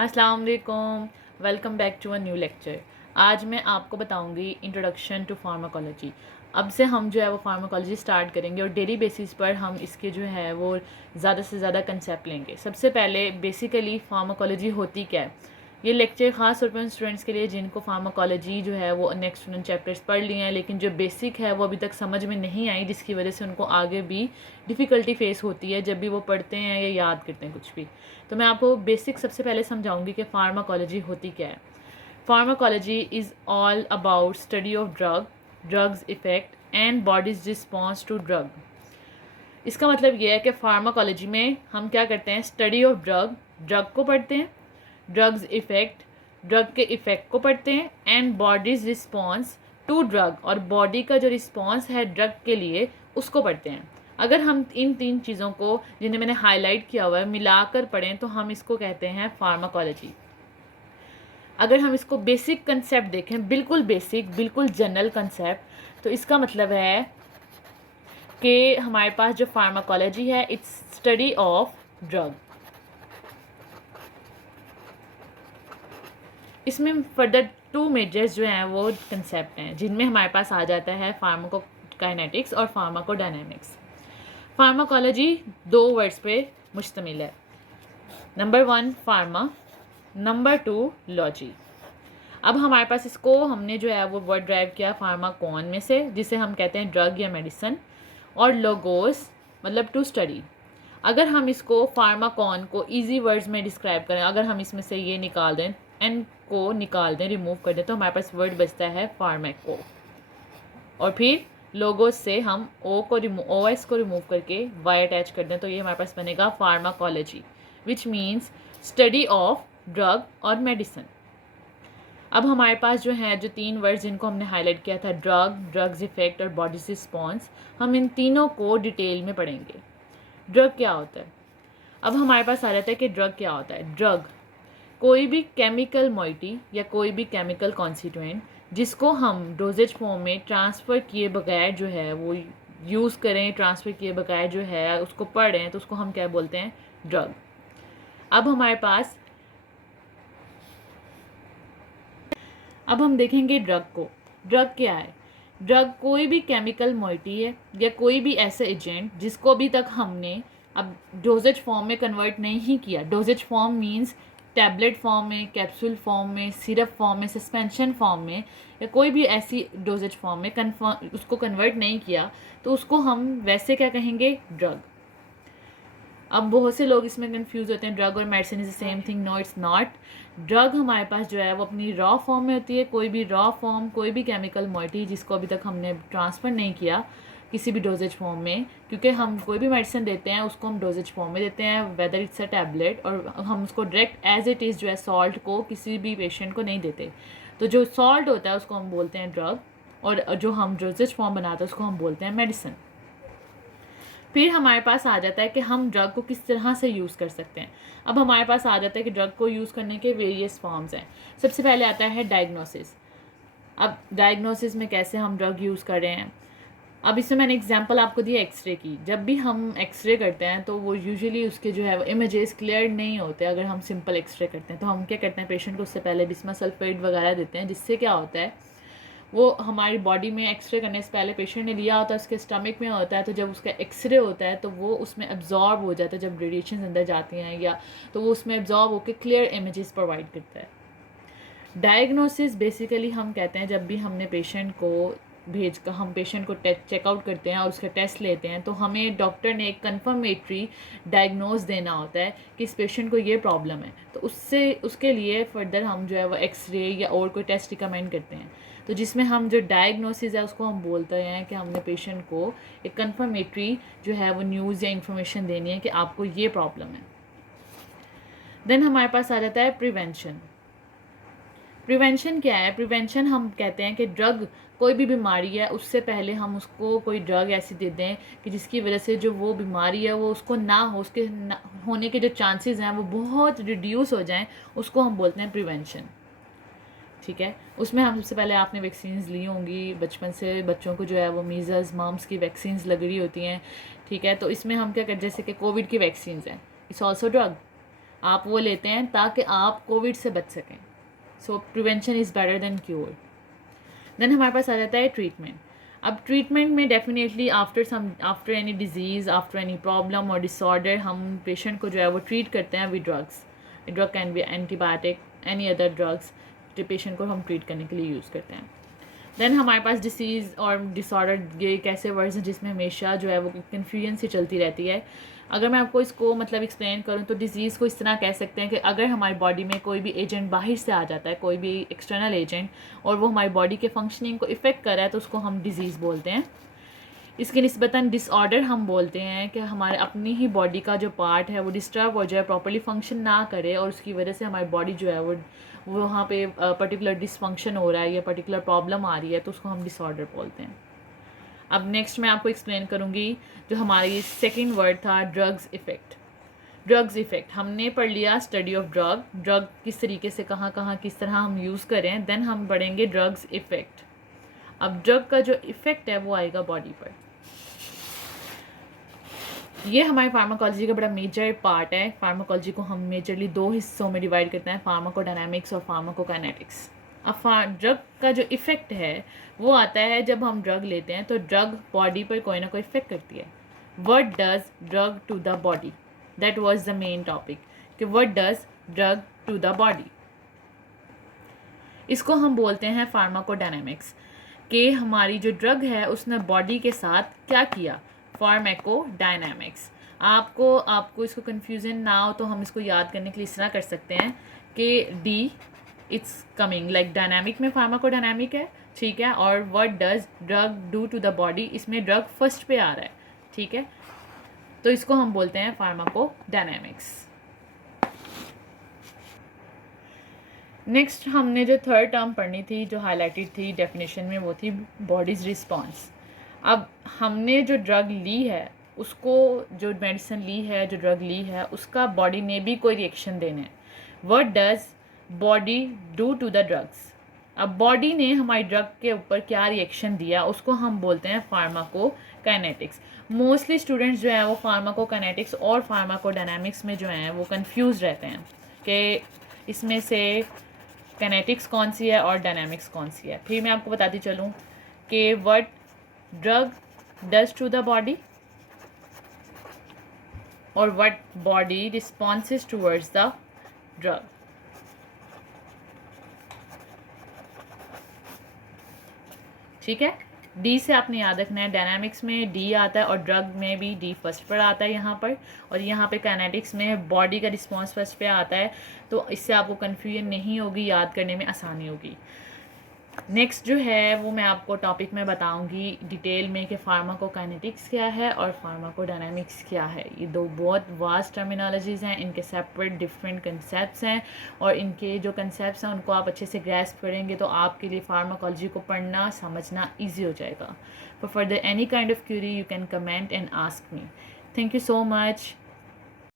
अस्सलाम वालेकुम, welcome back to a new lecture. आज मैं आपको बताऊंगी इंट्रोडक्शन टू फार्माकोलॉजी। अब से हम जो है वो फार्माकोलॉजी स्टार्ट करेंगे और डेली बेसिस पर हम इसके जो है वो ज़्यादा से ज़्यादा कंसेप्ट लेंगे। सबसे पहले बेसिकली फार्माकोलॉजी होती क्या है। ये लेक्चर ख़ास तौर पर उन स्टूडेंट्स के लिए जिनको फार्माकोलॉजी जो है वो नेक्स्ट उन्होंने चैप्टर्स पढ़ लिए हैं, लेकिन जो बेसिक है वो अभी तक समझ में नहीं आई, जिसकी वजह से उनको आगे भी डिफ़िकल्टी फेस होती है जब भी वो पढ़ते हैं या याद करते हैं कुछ भी। तो मैं आपको बेसिक सबसे पहले समझाऊंगी कि फार्माकोलॉजी होती क्या है। Pharmacology is all about study of drugs effect and body's response to drug. इसका मतलब ये है कि फार्माकोलॉजी में हम क्या करते हैं, स्टडी ऑफ ड्रग को पढ़ते हैं, ड्रग्स इफ़ेक्ट ड्रग के इफ़ेक्ट को पढ़ते हैं, and body's response to drug और बॉडी का जो रिस्पॉन्स है ड्रग के लिए उसको पढ़ते हैं। अगर हम इन तीन चीज़ों को जिन्हें मैंने हाईलाइट किया हुआ है मिलाकर पढ़ें तो हम इसको कहते हैं फार्माकोलॉजी। अगर हम इसको बेसिक कंसेप्ट देखें, बिल्कुल बेसिक, बिल्कुल जनरल कंसेप्ट, तो इसका मतलब है कि हमारे पास जो फार्माकोलॉजी है इट्स स्टडी ऑफ ड्रग। इसमें फर्दर टू मेजर्स जो हैं वो कंसेप्ट हैं जिनमें हमारे पास आ जाता है फार्माकोकाइनेटिक्स और फार्माकोडायनेमिक्स। फार्माकोलॉजी दो वर्ड्स पे मुश्तमिल है। Number 1 pharma, number 2 logy. अब हमारे पास इसको हमने जो है वो वर्ड ड्राइव किया फार्माकोन में से, जिसे हम कहते हैं ड्रग या मेडिसिन, और लोगोस मतलब टू स्टडी। अगर हम इसको फार्माकोन को इजी वर्ड्स में डिस्क्राइब करें, अगर हम इसमें से ये निकाल दें, एन को निकाल दें, रिमूव कर दें, तो हमारे पास वर्ड बचता है फार्मेको। और फिर लोगोस से हम ओ एस को रिमूव करके वाई अटैच कर दें, तो ये हमारे पास बनेगा pharmacology, which means study of drug और मेडिसिन। अब हमारे पास जो है जो तीन वर्ड्स जिनको हमने हाईलाइट किया था, ड्रग्स इफेक्ट और बॉडीज रिस्पॉन्स, हम इन तीनों को डिटेल में पढ़ेंगे। ड्रग क्या होता है। अब हमारे पास आ जाता है कि ड्रग क्या होता है। ड्रग कोई भी केमिकल मॉइटी या कोई भी केमिकल कॉन्स्टिट्यूएंट जिसको हम डोजेज फॉर्म में ट्रांसफ़र किए बगैर जो है वो यूज़ करें, ट्रांसफ़र किए बगैर जो है उसको पढ़ें, तो उसको हम क्या बोलते हैं, ड्रग। अब हम देखेंगे ड्रग को। ड्रग क्या है। ड्रग कोई भी केमिकल मॉइटी है या कोई भी ऐसा एजेंट जिसको अभी तक हमने अब डोजेज फॉर्म में कन्वर्ट नहीं किया। Doses form means tablet form में, कैप्सूल फॉर्म में, सिरप फॉर्म में, सस्पेंशन फॉर्म में, या कोई भी ऐसी डोजेज फॉर्म में उसको कन्वर्ट नहीं किया, तो उसको हम वैसे क्या कहेंगे, ड्रग। अब बहुत से लोग इसमें कंफ्यूज होते हैं, ड्रग और medicine is the same thing. No, it's not. Drug हमारे पास जो है वो अपनी रॉ फॉर्म में होती है। कोई भी रॉ फॉर्म, कोई भी केमिकल मॉइटी जिसको अभी तक हमने ट्रांसफ़र नहीं किया किसी भी डोजेज फॉर्म में, क्योंकि हम कोई भी मेडिसिन देते हैं उसको हम डोजेज फॉर्म में देते हैं, वेदर इट्स अ टैबलेट, और हम उसको डायरेक्ट एज इट इज़ जो है सॉल्ट को किसी भी पेशेंट को नहीं देते। तो जो सॉल्ट होता है उसको हम बोलते हैं ड्रग, और जो हम डोजेज फॉर्म बनाते हैं उसको हम बोलते हैं मेडिसिन। फिर हमारे पास आ जाता है कि हम ड्रग को किस तरह से यूज़ कर सकते हैं। अब हमारे पास आ जाता है कि ड्रग को यूज़ करने के वेरियस फॉर्म्स हैं। सबसे पहले आता है डायग्नोसिस। अब डायग्नोसिस में कैसे हम ड्रग यूज़ कर रहे हैं। अब इसमें मैंने एग्जांपल आपको दिया एक्सरे की। जब भी हम एक्सरे करते हैं तो वो यूजुअली उसके जो है वो इमेजेस क्लियर नहीं होते। अगर हम सिंपल एक्सरे करते हैं तो हम क्या करते हैं, पेशेंट को उससे पहले बिस्मा सल्फेट वगैरह देते हैं, जिससे क्या होता है वो हमारी बॉडी में एक्सरे करने से पहले पेशेंट ने लिया होता है, उसके स्टमक में होता है, तो जब उसका एक्सरे होता है तो वो उसमें एब्जॉर्ब हो जाता है। जब रेडिएशन अंदर जाती हैं या तो वो उसमें एब्जॉर्ब होकर क्लियर इमेजेस प्रोवाइड करता है। डायग्नोसिस बेसिकली हम कहते हैं जब भी हमने पेशेंट को भेज कर हम पेशेंट को चेकआउट करते हैं और उसके टेस्ट लेते हैं, तो हमें डॉक्टर ने एक कन्फर्मेटरी डायग्नोज देना होता है कि इस पेशेंट को ये प्रॉब्लम है, तो उसके लिए फर्दर हम जो है वो एक्सरे या और कोई टेस्ट रिकमेंड करते हैं। तो जिसमें हम जो डायग्नोसिस है उसको हम बोलते हैं कि हमने पेशेंट को एक कन्फर्मेटरी जो है वो न्यूज़ या इन्फॉर्मेशन देनी है कि आपको ये प्रॉब्लम है। देन हमारे पास आ जाता है प्रिवेंशन। प्रिवेंशन क्या है। प्रिवेंशन हम कहते हैं कि ड्रग, कोई भी बीमारी है उससे पहले हम उसको कोई ड्रग ऐसी दे दें कि जिसकी वजह से जो वो बीमारी है वो उसको ना हो, उसके होने के जो चांसेस हैं वो बहुत रिड्यूस हो जाएं, उसको हम बोलते हैं प्रिवेंशन। ठीक है। उसमें हम सबसे पहले आपने वैक्सीन्स ली होंगी बचपन से, बच्चों को जो है वो मीज़ल्स मम्स की वैक्सीन्स लग रही होती हैं। ठीक है। तो इसमें हम क्या करते, जैसे कि कोविड की वैक्सीन्स हैं, इट्स ऑल्सो ड्रग। आप वो लेते हैं ताकि आप कोविड से बच सकें। So prevention is better than cure. Then हमारे पास आ जाता है ट्रीटमेंट। अब ट्रीटमेंट में definitely after any disease, after any problem और डिसऑर्डर, हम पेशेंट को जो है वो ट्रीट करते हैं with drugs. Drug can be antibiotic, any other drugs patient को हम ट्रीट करने के लिए यूज़ करते हैं। देन हमारे पास डिसीज़ और डिसऑर्डर, ये एक ऐसे वर्ड्स हैं जिसमें हमेशा जो है वो कन्फ्यूजन सी चलती रहती है। अगर मैं आपको इसको मतलब एक्सप्लेन करूँ तो डिज़ीज़ को इस तरह कह सकते हैं कि अगर हमारी बॉडी में कोई भी एजेंट बाहर से आ जाता है, कोई भी एक्सटर्नल एजेंट, और वो हमारी बॉडी के फंक्शनिंग को इफ़ेक्ट कर रहा है, तो उसको हम डिज़ीज़ बोलते हैं। इसके निस्बतन डिसऑर्डर हम बोलते हैं कि हमारे अपनी ही बॉडी का जो पार्ट है वो डिस्टर्ब हो जाए, प्रॉपर्ली फंक्शन ना करे, और उसकी वजह से हमारी बॉडी जो है वो वहाँ पे पर्टिकुलर डिसफंक्शन हो रहा है या पर्टिकुलर प्रॉब्लम आ रही है, तो उसको हम डिसऑर्डर बोलते हैं। अब नेक्स्ट मैं आपको एक्सप्लेन करूँगी जो हमारी सेकेंड वर्ड था, ड्रग्स इफ़ेक्ट। ड्रग्स इफ़ेक्ट हमने पढ़ लिया, स्टडी ऑफ ड्रग किस तरीके से कहाँ कहाँ किस तरह हम यूज़ करें। देन हम पढ़ेंगे ड्रग्स इफ़ेक्ट। अब ड्रग का जो इफ़ेक्ट है वो आएगा बॉडी पर। ये हमारी फार्माकोलॉजी का बड़ा मेजर पार्ट है। फार्माकोलॉजी को हम मेजरली 2 हिस्सों में डिवाइड करते हैं, फार्माकोडायनामिक्स और फार्माकोकाइनेटिक्स। अब ड्रग का जो इफ़ेक्ट है वो आता है जब हम ड्रग लेते हैं तो ड्रग बॉडी पर कोई ना कोई इफ़ेक्ट करती है। What does drug to the body, that was the main topic कि what does drug to the body. इसको हम बोलते हैं फार्माकोडायनामिक्स, कि हमारी जो ड्रग है उसने बॉडी के साथ क्या किया, फार्माकोडायनामिक्स। आपको इसको कन्फ्यूज़न ना हो तो हम इसको याद करने के लिए इस तरह कर सकते हैं कि D it's coming like dynamic में फार्माकोडायनामिक है, ठीक है, और what does drug do to the body, इसमें ड्रग फर्स्ट पे आ रहा है, ठीक है, तो इसको हम बोलते हैं फार्माकोडायनामिक्स। नेक्स्ट हमने जो थर्ड टर्म पढ़नी थी, जो हाईलाइटेड थी डेफिनेशन में, वो थी बॉडीज़ रिस्पॉन्स। अब हमने जो ड्रग ली है उसको, जो मेडिसिन ली है, जो ड्रग ली है, उसका बॉडी ने भी कोई रिएक्शन देना है। What does body do to the drugs. अब बॉडी ने हमारी ड्रग के ऊपर क्या रिएक्शन दिया उसको हम बोलते हैं फार्माकोकाइनेटिक्स। मोस्टली स्टूडेंट्स जो हैं वो फार्माकोकाइनेटिक्स और फार्माकोडायनामिक्स में जो हैं वो कंफ्यूज रहते हैं कि इसमें से काइनेटिक्स कौन सी है और डायनामिक्स कौन सी है। फिर मैं आपको बताती चलूँ कि what drug does to the body और what body responses towards the drug. ठीक है, डी से आपने याद रखना है, डायनामिक्स में डी आता है और ड्रग में भी डी फर्स्ट पर आता है यहाँ पर, और यहाँ पे काइनेटिक्स में बॉडी का रिस्पॉन्स फर्स्ट पे आता है, तो इससे आपको कन्फ्यूजन नहीं होगी, याद करने में आसानी होगी। नेक्स्ट जो है वो मैं आपको टॉपिक में बताऊंगी डिटेल में कि फार्माकोकाइनेटिक्स क्या है और फार्माकोडायनामिक्स क्या है। ये दो बहुत वास्ट टर्मिनोलॉजीज़ हैं, इनके सेपरेट डिफरेंट कंसेप्ट्स हैं, और इनके जो कंसेप्ट्स हैं उनको आप अच्छे से ग्रैस्प करेंगे तो आपके लिए फार्माकोलॉजी को पढ़ना समझना ईजी हो जाएगा। For further any kind of query you can comment and ask me. Thank you so much.